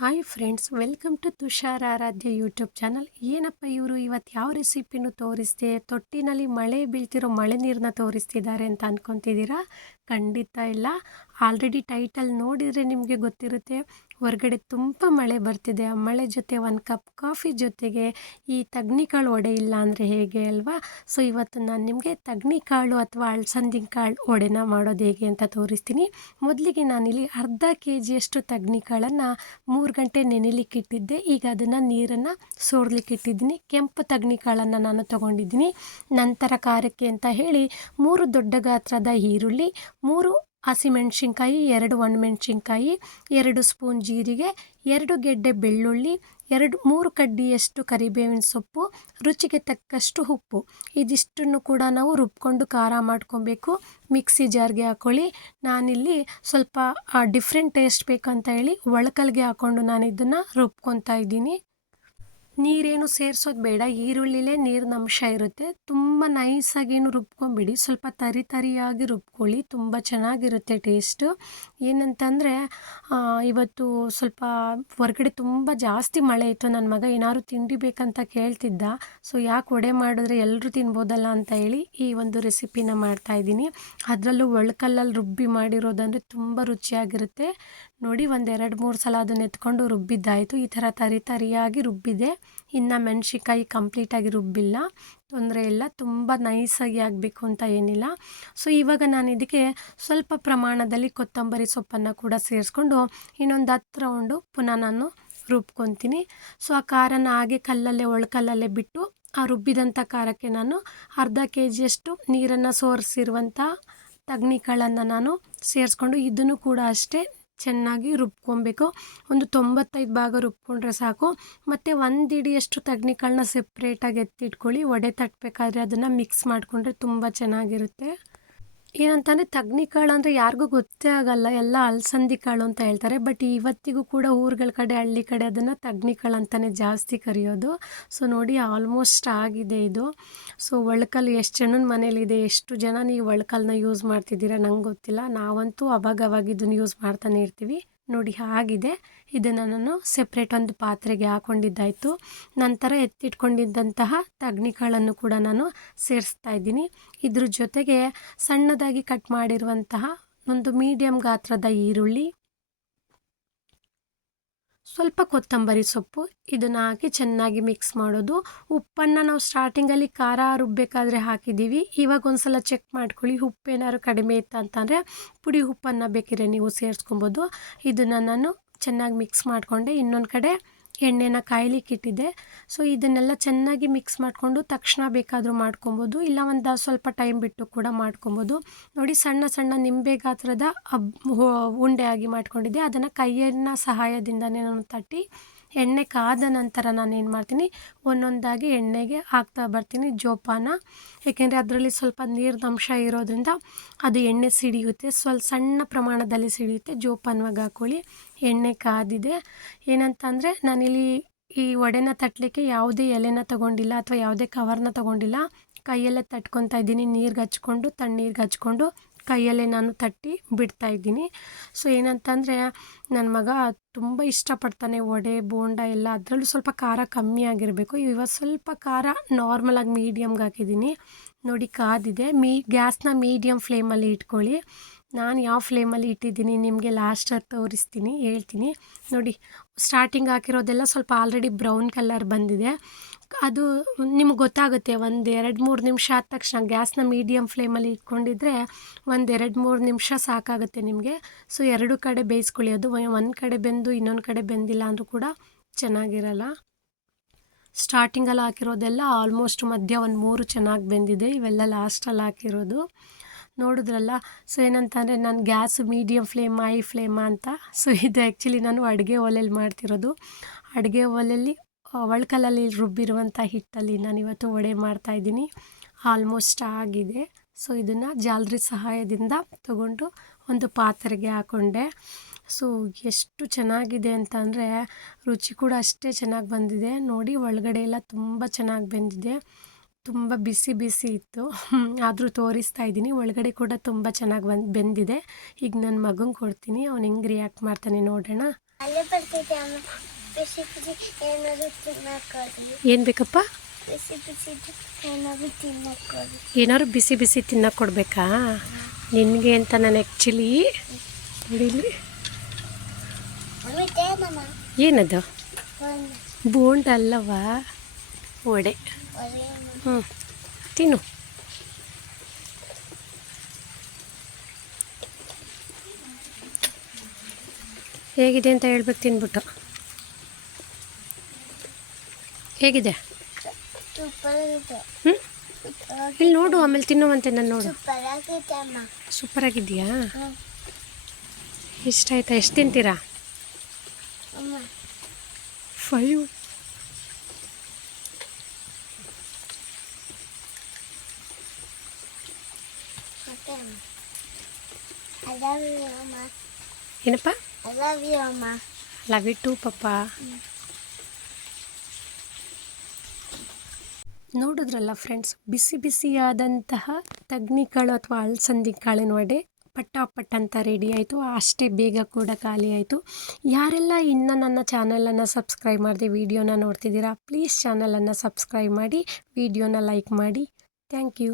Hi friends welcome to Tushar Aradhya YouTube channel ಏನಪ್ಪ ಇವರು? ಇವತ್ತು ಯಾವ ರೆಸಿಪಿನೂ ತೋರಿಸ್ದೆ? ತೊಟ್ಟಿನಲ್ಲಿ ಮಳೆ ಬೀಳ್ತಿರೋ ಮಳೆ ನೀರನ್ನ ತೋರಿಸ್ತಿದ್ದಾರೆ ಅಂತ ಅಂದ್ಕೊತಿದ್ದೀರಾ ಖಂಡಿತ ಇಲ್ಲ. ಆಲ್ರೆಡಿ ಟೈಟಲ್ ನೋಡಿದರೆ ನಿಮಗೆ ಗೊತ್ತಿರುತ್ತೆ. ಹೊರಗಡೆ ತುಂಬ ಮಳೆ ಬರ್ತಿದೆ. ಆ ಮಳೆ ಜೊತೆ ಒಂದು ಕಪ್ ಕಾಫಿ ಜೊತೆಗೆ ಈ ತಗ್ನಿಕಾಳು ಒಡೆ ಇಲ್ಲ ಅಂದರೆ ಹೇಗೆ ಅಲ್ವಾ? ಸೊ ಇವತ್ತು ನಾನು ನಿಮಗೆ ತಗ್ನಿಕಾಳು ಅಥವಾ ಅಳಸಂದಿನ ಕಾಳು ವಡೆನ ಮಾಡೋದು ಹೇಗೆ ಅಂತ ತೋರಿಸ್ತೀನಿ. ಮೊದಲಿಗೆ ನಾನಿಲ್ಲಿ ಅರ್ಧ ಕೆ ಜಿಯಷ್ಟು ತಗ್ನಿಕಾಳನ್ನು ಮೂರು ಗಂಟೆ ನೆನೆಲಿಕ್ಕೆ ಇಟ್ಟಿದ್ದೆ. ಈಗ ಅದನ್ನು ನೀರನ್ನು ಸೋರ್ಲಿಕ್ಕೆ ಇಟ್ಟಿದ್ದೀನಿ. ಕೆಂಪು ತಗ್ನಿಕಾಳನ್ನು ನಾನು ತೊಗೊಂಡಿದ್ದೀನಿ. ನಂತರ ಖಾರಕ್ಕೆ ಅಂತ ಹೇಳಿ ಮೂರು ದೊಡ್ಡ ಗಾತ್ರದ ಈರುಳ್ಳಿ, ಮೂರು ಹಸಿಮೆಣ್ಸಿನ್ಕಾಯಿ, ಎರಡು ಒಣಮೆಣ್ಸಿನ್ಕಾಯಿ, ಎರಡು ಸ್ಪೂನ್ ಜೀರಿಗೆ, ಎರಡು ಗೆಡ್ಡೆ ಬೆಳ್ಳುಳ್ಳಿ, ಎರಡು, ಮೂರು ಕಡ್ಡಿಯಷ್ಟು ಕರಿಬೇವಿನ ಸೊಪ್ಪು, ರುಚಿಗೆ ತಕ್ಕಷ್ಟು ಉಪ್ಪು. ಇದಿಷ್ಟನ್ನು ಕೂಡ ನಾವು ರುಬ್ಕೊಂಡು ಖಾರ ಮಾಡ್ಕೊಬೇಕು. ಮಿಕ್ಸಿ ಜಾರ್ಗೆ ಹಾಕ್ಕೊಳ್ಳಿ ನಾನಿಲ್ಲಿ ಸ್ವಲ್ಪ ಡಿಫ್ರೆಂಟ್ ಟೇಸ್ಟ್ ಬೇಕಂತ ಹೇಳಿ ಒಳಕಲ್ಗೆ ಹಾಕ್ಕೊಂಡು ನಾನು ಇದನ್ನು ರುಬ್ಕೊತಾ ಇದ್ದೀನಿ. ನೀರೇನು ಸೇರಿಸೋದು ಬೇಡ, ಈರುಳ್ಳಿಲೇ ನೀರಿನ ಅಂಶ ಇರುತ್ತೆ. ತುಂಬ ನೈಸಾಗೇನು ರುಬ್ಕೊಂಬಿಡಿ. ಸ್ವಲ್ಪ ತರಿ ತರಿಯಾಗಿ ರುಬ್ಕೊಳ್ಳಿ, ತುಂಬ ಚೆನ್ನಾಗಿರುತ್ತೆ ಟೇಸ್ಟು ಏನಂತಂದರೆ ಇವತ್ತು ಸ್ವಲ್ಪ ಹೊರಗಡೆ ತುಂಬ ಜಾಸ್ತಿ ಮಳೆ ಇತ್ತು. ನನ್ನ ಮಗ ಏನಾದ್ರು ತಿಂಡಿ ಬೇಕಂತ ಕೇಳ್ತಿದ್ದ. ಸೊ ಯಾಕೆ ವಡೆ ಮಾಡಿದ್ರೆ ಎಲ್ಲರೂ ತಿನ್ಬೋದಲ್ಲ ಅಂತ ಹೇಳಿ ಈ ಒಂದು ರೆಸಿಪಿನ ಮಾಡ್ತಾಯಿದ್ದೀನಿ ಅದರಲ್ಲೂ ಒಳಕಲ್ಲಲ್ಲಿ ರುಬ್ಬಿ ಮಾಡಿರೋದಂದರೆ ತುಂಬ ರುಚಿಯಾಗಿರುತ್ತೆ. ನೋಡಿ, ಒಂದೆರಡು ಮೂರು ಸಲ ಅದನ್ನ ಎತ್ಕೊಂಡು ರುಬ್ಬಿದ್ದಾಯಿತು. ಈ ಥರ ತರಿ ತರಿಯಾಗಿ ರುಬ್ಬಿದೆ. ಇನ್ನು ಮೆಣಸಿನ್ಕಾಯಿ ಕಂಪ್ಲೀಟಾಗಿ ರುಬ್ಬಿಲ್ಲ. ತೊಂದರೆ ಇಲ್ಲ, ತುಂಬ ನೈಸಾಗಿ ಆಗಬೇಕು ಅಂತ ಏನಿಲ್ಲ. ಸೊ ಇವಾಗ ನಾನು ಇದಕ್ಕೆ ಸ್ವಲ್ಪ ಪ್ರಮಾಣದಲ್ಲಿ ಕೊತ್ತಂಬರಿ ಸೊಪ್ಪನ್ನು ಕೂಡ ಸೇರಿಸ್ಕೊಂಡು ಇನ್ನೊಂದು ಹತ್ತು ರೌಂಡು ಪುನಃ ನಾನು ರುಬ್ಕೊತೀನಿ. ಸೊ ಆ ಖಾರನ ಹಾಗೆ ಕಲ್ಲಲ್ಲೇ, ಒಳಕಲ್ಲಲ್ಲೇ ಬಿಟ್ಟು ಆ ರುಬ್ಬಿದಂಥ ಖಾರಕ್ಕೆ ನಾನು ಅರ್ಧ ಕೆ ಜಿಯಷ್ಟು ನೀರನ್ನು ಸೋರಿಸಿರುವಂಥ ತಗ್ನಿಕಾಳನ್ನು ನಾನು ಸೇರಿಸ್ಕೊಂಡು ಇದನ್ನು ಕೂಡ ಅಷ್ಟೇ ಚೆನ್ನಾಗಿ ರುಬ್ಕೊಬೇಕು. ಒಂದು ತೊಂಬತ್ತೈದು ಭಾಗ ರುಬ್ಕೊಂಡ್ರೆ ಸಾಕು. ಮತ್ತು ಒಂದು ಇಡಿಯಷ್ಟು ತಗ್ನಿಕಾಳನ್ನ ಸೆಪ್ರೇಟಾಗಿ ಎತ್ತಿಟ್ಕೊಳ್ಳಿ. ವಡೆ ತಟ್ಟಬೇಕಾದ್ರೆ ಅದನ್ನು ಮಿಕ್ಸ್ ಮಾಡಿಕೊಂಡ್ರೆ ತುಂಬ ಚೆನ್ನಾಗಿರುತ್ತೆ. ಏನಂತಂದರೆ ತಗ್ನಿ ಕಾಳು ಅಂದರೆ ಯಾರಿಗೂ ಗೊತ್ತೇ ಆಗಲ್ಲ, ಎಲ್ಲ ಅಲಸಂದಿ ಕಾಳು ಅಂತ ಹೇಳ್ತಾರೆ. ಬಟ್ ಇವತ್ತಿಗೂ ಕೂಡ ಊರುಗಳ ಕಡೆ, ಹಳ್ಳಿ ಕಡೆ ಅದನ್ನು ತಗ್ನಿ ಕಾಳು ಅಂತಲೇ ಜಾಸ್ತಿ ಕರೆಯೋದು. ಸೊ ನೋಡಿ, ಆಲ್ಮೋಸ್ಟ್ ಆಗಿದೆ ಇದು. ಸೊ ಒಳ್ಕಲ್ಲು ಎಷ್ಟು ಜನನ ಮನೇಲಿದೆ, ಎಷ್ಟು ಜನ ನೀವು ಒಳ್ಕಲ್ಲನ್ನ ಯೂಸ್ ಮಾಡ್ತಿದ್ದೀರಾ ನಂಗೆ ಗೊತ್ತಿಲ್ಲ. ನಾವಂತೂ ಅವಾಗವಾಗ ಅವಾಗ ಇದನ್ನು ಯೂಸ್ ಮಾಡ್ತಾನೆ ಇರ್ತೀವಿ. ನೋಡಿ ಆಗಿದೆ ಇದನ್ನು ನಾನು ಸೆಪ್ರೇಟ್ ಒಂದು ಪಾತ್ರೆಗೆ ಹಾಕೊಂಡಿದ್ದಾಯಿತು. ನಂತರ ಎತ್ತಿಟ್ಕೊಂಡಿದ್ದಂತಹ ತಗ್ನಿಕಾಳನ್ನು ಕೂಡ ನಾನು ಸೇರಿಸ್ತಾ ಇದ್ದೀನಿ. ಇದ್ರ ಜೊತೆಗೆ ಸಣ್ಣದಾಗಿ ಕಟ್ ಮಾಡಿರುವಂತಹ ಒಂದು ಮೀಡಿಯಮ್ ಗಾತ್ರದ ಈರುಳ್ಳಿ. ಸ್ವಲ್ಪ ಕೊತ್ತಂಬರಿ ಸೊಪ್ಪು ಇದನ್ನು ಹಾಕಿ ಚೆನ್ನಾಗಿ ಮಿಕ್ಸ್ ಮಾಡೋದು. ಉಪ್ಪನ್ನು ನಾವು ಸ್ಟಾರ್ಟಿಂಗಲ್ಲಿ ಖಾರ ರುಬ್ಬಬೇಕಾದ್ರೆ ಹಾಕಿದ್ದೀವಿ. ಇವಾಗ ಒಂದು ಸಲ ಚೆಕ್ ಮಾಡ್ಕೊಳ್ಳಿ, ಉಪ್ಪು ಏನಾದ್ರು ಕಡಿಮೆ ಇತ್ತು ಅಂತಂದರೆ ಪುಡಿ ಉಪ್ಪನ್ನು ಬೇಕಿದ್ರೆ ನೀವು ಸೇರಿಸ್ಕೊಬೋದು. ಇದನ್ನು ನಾನು ಚೆನ್ನಾಗಿ ಮಿಕ್ಸ್ ಮಾಡಿಕೊಂಡೆ. ಇನ್ನೊಂದು ಕಡೆ ಎಣ್ಣೆನ ಕಾಯಲಿಕ್ಕೆ ಇಟ್ಟಿದ್ದೆ. ಸೊ ಇದನ್ನೆಲ್ಲ ಚೆನ್ನಾಗಿ ಮಿಕ್ಸ್ ಮಾಡಿಕೊಂಡು ತಕ್ಷಣ ಬೇಕಾದರೂ ಮಾಡ್ಕೊಬೋದು. ಇಲ್ಲ ಒಂದು ಸ್ವಲ್ಪ ಟೈಮ್ ಬಿಟ್ಟು ಕೂಡ ಮಾಡ್ಕೊಬೋದು. ನೋಡಿ, ಸಣ್ಣ ಸಣ್ಣ ನಿಂಬೆ ಗಾತ್ರದ ಉಂಡೆ ಆಗಿ ಮಾಡಿಕೊಂಡಿದ್ದೆ. ಅದನ್ನು ಕೈಯನ್ನ ಸಹಾಯದಿಂದನೇ ನಾನು ತಟ್ಟಿ ಎಣ್ಣೆ ಕಾದ ನಂತರ ನಾನು ಏನು ಮಾಡ್ತೀನಿ? ಒಂದೊಂದಾಗಿ ಎಣ್ಣೆಗೆ ಹಾಕ್ತಾ ಬರ್ತೀನಿ ಜೋಪಾನ. ಏಕೆಂದರೆ ಅದರಲ್ಲಿ ಸ್ವಲ್ಪ ನೀರಿನ ಅಂಶ ಇರೋದ್ರಿಂದ ಅದು ಎಣ್ಣೆ ಸಿಡಿಯುತ್ತೆ. ಸ್ವಲ್ಪ ಸಣ್ಣ ಪ್ರಮಾಣದಲ್ಲಿ ಸಿಡಿಯುತ್ತೆ. ಜೋಪಾನವಾಗಿ ಹಾಕ್ಕೊಳ್ಳಿ ಎಣ್ಣೆ ಕಾದಿದೆ. ಏನಂತಂದರೆ ನಾನಿಲ್ಲಿ ಈ ವಡೆನ ತಟ್ಟಲಿಕ್ಕೆ ಯಾವುದೇ ಎಲೆನ ತೊಗೊಂಡಿಲ್ಲ ಅಥವಾ ಯಾವುದೇ ಕವರ್ನ ತೊಗೊಂಡಿಲ್ಲ. ಕೈಯಲ್ಲೇ ತಟ್ಕೊತಾ ಇದ್ದೀನಿ. ನೀರಿಗೆ ಹಚ್ಕೊಂಡು, ತಣ್ಣೀರಿಗೆ ಹಚ್ಕೊಂಡು ಕೈಯಲ್ಲೇ ನಾನು ತಟ್ಟಿ ಬಿಡ್ತಾ ಇದ್ದೀನಿ. ಸೊ ಏನಂತಂದರೆ ನನ್ನ ಮಗ ತುಂಬ ಇಷ್ಟಪಡ್ತಾನೆ ವಡೆ, ಬೋಂಡ ಎಲ್ಲ. ಅದರಲ್ಲೂ ಸ್ವಲ್ಪ ಖಾರ ಕಮ್ಮಿ ಆಗಿರಬೇಕು. ಇವತ್ತು ಸ್ವಲ್ಪ ಖಾರ ನಾರ್ಮಲಾಗಿ ಮೀಡಿಯಮ್ಗೆ ಹಾಕಿದ್ದೀನಿ. ನೋಡಿ, ಕಾದಿದೆ. ಮೀ, ಗ್ಯಾಸ್ನ ಮೀಡಿಯಮ್ ಫ್ಲೇಮಲ್ಲಿ ಇಟ್ಕೊಳ್ಳಿ. ನಾನು ಯಾವ ಫ್ಲೇಮಲ್ಲಿ ಇಟ್ಟಿದ್ದೀನಿ, ನಿಮಗೆ ಲಾಸ್ಟಲ್ಲಿ ತೋರಿಸ್ತೀನಿ, ಹೇಳ್ತೀನಿ. ನೋಡಿ ಸ್ಟಾರ್ಟಿಂಗ್ ಹಾಕಿರೋದೆಲ್ಲ ಸ್ವಲ್ಪ ಆಲ್ರೆಡಿ ಬ್ರೌನ್ ಕಲರ್ ಬಂದಿದೆ. ಅದು ನಿಮ್ಗೆ ಗೊತ್ತಾಗುತ್ತೆ, ಒಂದು ಎರಡು ಮೂರು ನಿಮಿಷ ಆದ ತಕ್ಷಣ ಗ್ಯಾಸ್ನ ಮೀಡಿಯಮ್ ಫ್ಲೇಮಲ್ಲಿ ಇಟ್ಕೊಂಡಿದ್ರೆ ಒಂದು ಎರಡು ಮೂರು ನಿಮಿಷ ಸಾಕಾಗುತ್ತೆ ನಿಮಗೆ. ಸೊ ಎರಡು ಕಡೆ ಬೇಯಿಸ್ಕೊಳ್ಳಿ. ಅದು ಒಂದು ಕಡೆ ಬೆಂದು ಇನ್ನೊಂದು ಕಡೆ ಬೆಂದಿಲ್ಲ ಅಂದರೂ ಕೂಡ ಚೆನ್ನಾಗಿರಲ್ಲ. ಸ್ಟಾರ್ಟಿಂಗಲ್ಲಿ ಹಾಕಿರೋದೆಲ್ಲ ಆಲ್ಮೋಸ್ಟ್ ಮಧ್ಯ ಒಂದು ಮೂರು ಚೆನ್ನಾಗಿ ಬೆಂದಿದೆ. ಇವೆಲ್ಲ ಲಾಸ್ಟಲ್ಲಿ ಹಾಕಿರೋದು. ನೋಡಿದ್ರಲ್ಲ? ಸೊ ಏನಂತಂದರೆ ನಾನು ಗ್ಯಾಸ್ ಮೀಡಿಯಮ್ ಫ್ಲೇಮ್ ಐ ಫ್ಲೇಮ ಅಂತ. ಸೊ ಇದು ಆ್ಯಕ್ಚುಲಿ ನಾನು ಅಡುಗೆ ಒಲೆಯಲ್ಲಿ ಮಾಡ್ತಿರೋದು. ಅಡುಗೆ ಒಲೆಯಲ್ಲಿ ಒಳ್ಕಲಲ್ಲಿ ರುಬ್ಬಿರುವಂಥ ಹಿಟ್ಟಲ್ಲಿ ನಾನು ಇವತ್ತು ವಡೆ ಮಾಡ್ತಾಯಿದ್ದೀನಿ ಆಲ್ಮೋಸ್ಟ್ ಆಗಿದೆ. ಸೊ ಇದನ್ನು ಜಾಲರಿ ಸಹಾಯದಿಂದ ತಗೊಂಡು ಒಂದು ಪಾತ್ರೆಗೆ ಹಾಕ್ಕೊಂಡೆ ಸೊ ಎಷ್ಟು ಚೆನ್ನಾಗಿದೆ ಅಂತ ಅಂದರೆ ರುಚಿ ಕೂಡ ಅಷ್ಟೇ ಚೆನ್ನಾಗಿ ಬಂದಿದೆ. ನೋಡಿ ಒಳಗಡೆ ಎಲ್ಲ ತುಂಬ ಚೆನ್ನಾಗಿ ಬೆಂದಿದೆ. ತುಂಬ ಬಿಸಿ ಬಿಸಿ ಇತ್ತು. ಆದರೂ ತೋರಿಸ್ತಾ ಇದ್ದೀನಿ. ಒಳಗಡೆ ಕೂಡ ತುಂಬ ಚೆನ್ನಾಗಿ ಬಂದು ಬೆಂದಿದೆ. ಈಗ ನನ್ನ ಮಗಂಗೆ ಕೊಡ್ತೀನಿ. ಅವ್ನು ಹೆಂಗೆ ರಿಯಾಕ್ಟ್ ಮಾಡ್ತಾನೆ ನೋಡೋಣ. ಏನು ಬೇಕಪ್ಪ? ಬಿಸಿ ಬಿಸಿ ಏನಾದ್ರು ಬಿಸಿ ಬಿಸಿ ತಿನ್ನಕ್ಕೆ ಕೊಡಬೇಕಾ? ನಿನಗೆ ಅಂತ ನಾನು ಆ್ಯಕ್ಚುಲಿ ನೋಡಿಲಿ ಅಮಿತೆ ನಮ್ಮ ಏನದು? ಬೋಂಡ ಅಲ್ಲವಾ? ವಡೆ. ಹ್ಞೂ ತಿನ್ನು. ಹೇಗಿದೆ ಅಂತ ಹೇಳ್ಬೇಕು ತಿನ್ಬಿಟ್ಟು. ಹೇಗಿದೆ? ಹ್ಞೂ ಇಲ್ಲಿ ನೋಡು ಆಮೇಲೆ ತಿನ್ನುವಂತೆ ನಾನು ನೋಡು. ಸೂಪರ್ ಆಗಿದೆಯಾ ಇಷ್ಟ ಆಯ್ತಾ? ಎಷ್ಟು ತಿಂತೀರಾ? ಫೈವ್ ಮತ್ತೆ ಅಮ್ಮ ಐ ಲವ್ ಯು ಅಮ್ಮ ಏನಪ್ಪ? ಲವ್ ಯು ಅಮ್ಮ ಲವ್ ಯು ಟು ಪಪ್ಪ. ನೋಡಿದ್ರಲ್ಲ ಫ್ರೆಂಡ್ಸ್ ಬಿಸಿ ಬಿಸಿಯಾದಂತಹ ತಗ್ನಿಕಾಳು ಅಥವಾ ಅಲ್ಸಂದಿ ಕಾಳಿನ ವಡೆ ಪಟ್ಟ ಅಂತ ರೆಡಿ ಆಯಿತು. ಅಷ್ಟೇ ಬೇಗ ಕೂಡ ಖಾಲಿ ಆಯಿತು. ಯಾರೆಲ್ಲ ಇನ್ನು ನನ್ನ ಚಾನಲನ್ನು ಸಬ್ಸ್ಕ್ರೈಬ್ ಮಾಡಿದೆ ವಿಡಿಯೋನ ನೋಡ್ತಿದ್ದೀರಾ ಪ್ಲೀಸ್ ಚಾನಲನ್ನು ಸಬ್ಸ್ಕ್ರೈಬ್ ಮಾಡಿ ವಿಡಿಯೋನ ಲೈಕ್ ಮಾಡಿ. Thank you